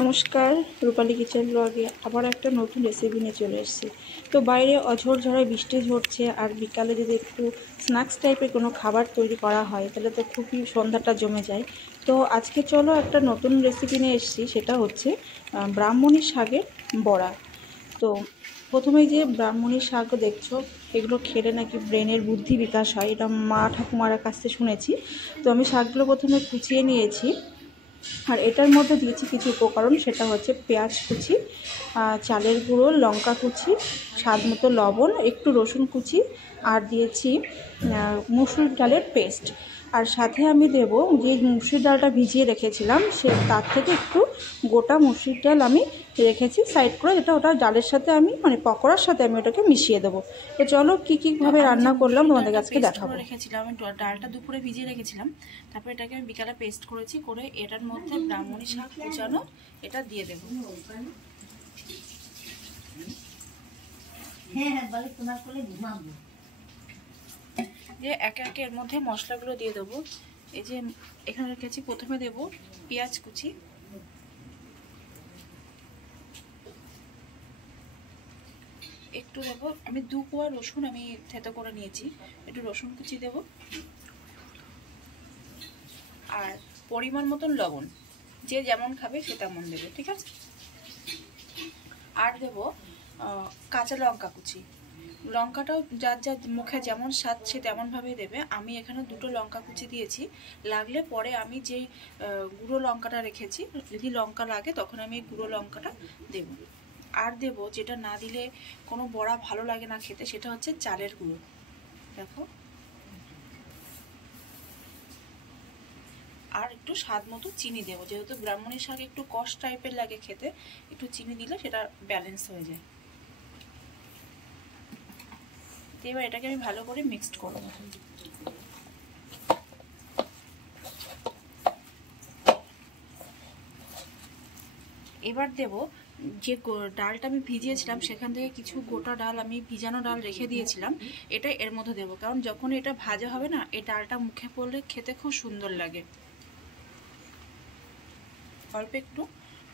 নমস্কার, রূপালী কিচেন ব্লগে আবার একটা নতুন রেসিপি নিয়ে চলে এসেছি। তো বাইরে অঝোর ঝড়ে বৃষ্টি ঝরছে, আর বিকালে যদি একটু স্ন্যাক্স টাইপের কোনো খাবার তৈরি করা হয় তাহলে তো খুবই সন্ধ্যাটা জমে যায়। তো আজকে চলো একটা নতুন রেসিপি নিয়ে এসেছি, সেটা হচ্ছে ব্রাহ্মণী শাকের বড়া। তো প্রথমেই যে ব্রাহ্মণী শাক দেখছো, এগুলো খেলে নাকি ব্রেনের বুদ্ধি বিকাশ হয়, এটা মা ঠাকুমার কাছ থেকে শুনেছি। তো আমি শাকগুলো প্রথমে কুচিয়ে নিয়েছি, আর এটার মধ্যে দিয়েছি কিছু উপকরণ, সেটা হচ্ছে পেঁয়াজ কুচি, চালের গুঁড়ো, লঙ্কা কুচি, স্বাদ মতো লবণ, একটু রসুন কুচি, আর দিয়েছি মুসুর ডালের পেস্ট। আর সাথে আমি দেব যে মুসুর ডালটা ভিজিয়ে রেখেছিলাম, তার থেকে একটু গোটা মুসুর ডাল আমি রেখেছি সাইড করে, যেটা ওটা ডালের সাথে আমি পকোড়ার সাথে আমি ওটাকে মিশিয়ে দেবো। তো চলো কীভাবে রান্না করলাম তোমাদের কাছে দেখাবো। রেখেছিলাম আমি ডালটা দুপুরে ভিজিয়ে রেখেছিলাম, তারপর এটাকে আমি বিকালে পেস্ট করেছি, করে এটার মধ্যে ব্রাহ্মণী শাক কুচানো এটা দিয়ে দেবো। যে একে একে এর মধ্যে মশলাগুলো দিয়ে দেবো। এই যে এখানে রেখেছি, প্রথমে দেব পেঁয়াজ কুচি, একটু দেবো আমি 2 কোয়া রসুন আমি থেতো করে নিয়েছি, একটু রসুন কুচি দেব, আর পরিমাণ মতন লবণ, যে যেমন খাবে সে তেমন দেবে, ঠিক আছে। আর দেব কাঁচা লঙ্কা কুচি, লঙ্কাটাও যার যার মুখে যেমন স্বাদ সে তেমনভাবেই দেবে। আমি এখানে 2টো লঙ্কা কুচি দিয়েছি, লাগলে পরে আমি যে গুঁড়ো লঙ্কাটা রেখেছি, যদি লঙ্কা লাগে তখন আমি গুঁড়ো লঙ্কাটা দেব। আর দেব, যেটা না দিলে কোনো বড়া ভালো লাগে না খেতে, সেটা হচ্ছে চালের গুঁড়ো। দেখো, আর একটু স্বাদ মতো চিনি দেবো, যেহেতু ব্রাহ্মণী শাক একটু কষ টাইপের লাগে খেতে, একটু চিনি দিলে সেটা ব্যালেন্স হয়ে যায়। এবার এটাকে আমি ভালো করে মিক্সড করব। এবার দেব যে ডালটা আমি ভিজিয়েছিলাম, সেখান থেকে কিছু গোটা ডাল আমি ভিজানো ডাল রেখে দিয়েছিলাম, এটা এর মধ্যে দেবো, কারণ যখন এটা ভাজা হবে না, এই ডালটা মুখে পড়লে খেতে খুব সুন্দর লাগে। অল্প একটু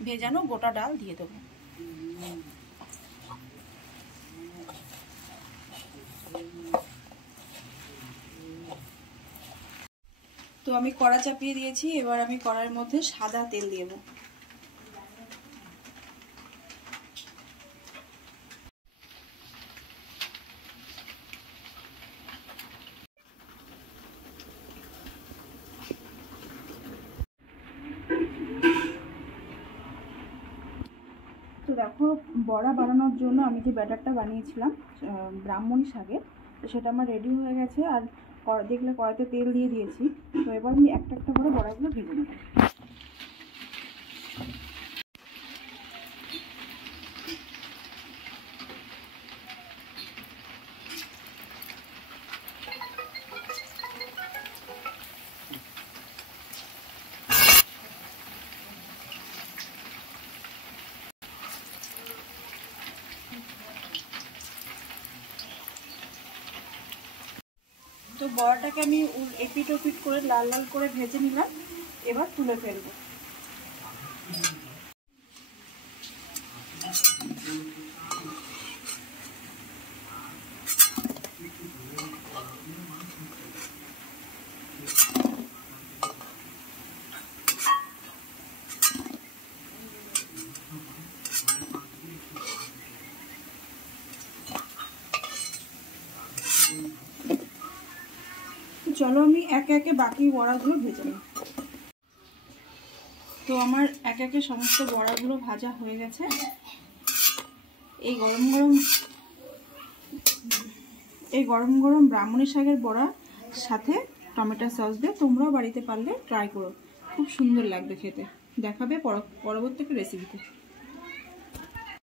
ভেজানো গোটা ডাল দিয়ে দেবো। তো আমি কড়া চাপিয়ে দিয়েছি, এবার আমি কড়াইয়ের মধ্যে সাদা তেল দেব। তো দেখো, বড়া বানানোর জন্য আমি যে ব্যাটারটা বানিয়েছিলাম ব্রাহ্মণী শাকের, তো সেটা আমার রেডি হয়ে গেছে। আর দেখলে কড়াইতে তেল দিয়ে দিয়েছি। তো এবার আমি একটা একটা করে বড়াগুলো ভেজে নেব। তো বড়াটাকে আমি এপিট ওপিট করে লাল লাল করে ভেজে নিলাম, এবার তুলে ফেলবো। চলো আমি একে একে বাকি বড়াগুলো ভেজে নিই। তো আমার একে একে সমস্ত বড়াগুলো ভাজা হয়ে গেছে। এই গরম গরম ব্রাহ্মণী শাকের বড়া সাথে টমেটো সস দিয়ে তোমরাও বাড়িতে পারলে ট্রাই করো, খুব সুন্দর লাগবে খেতে। দেখাবে পরবর্তী একটা রেসিপিতে।